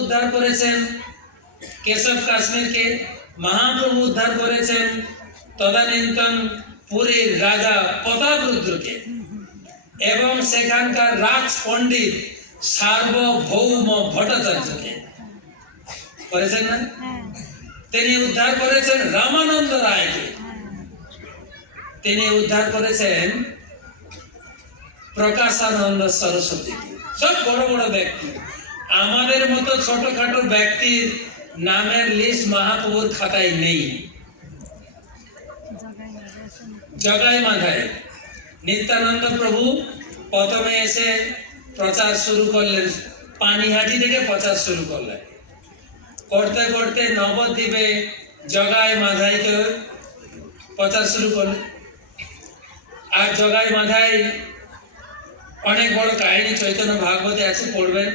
উদ্ধার করেছেন কেশব কাশ্মীরকে, মহাপ্রভু উদ্ধার করেছেন তদানীন্তন পুরীর রাজা প্রতাপরুদ্রকে, এবং সেখানকার রাজ পণ্ডিত সার্বভৌম ভট্টাচার্যকে করেছেন না? তিনি উদ্ধার করেছেন রামানন্দ রায়কে, তিনি উদ্ধার করেছেন প্রকাশানন্দ সরস্বতীকে। সব বড় বড় ব্যক্তি। আমাদের মতো ছোটখাটো ব্যক্তির নামের লিস্ট মহাপ্রভুর খাতায় নেই। জগাই মাধায় নিত্যানন্দ প্রভু প্রথমে এসে প্রচার শুরু করলেন, পানিহাটি থেকে প্রচার শুরু করলেন। করতে করতে নবদ্বীপে জগাই মাধাইকে প্রচার শুরু করলেন। আর জগাই মাধাই অনেক বড় কাহিনী চৈতন্য ভাগবতে আছে, পড়বেন।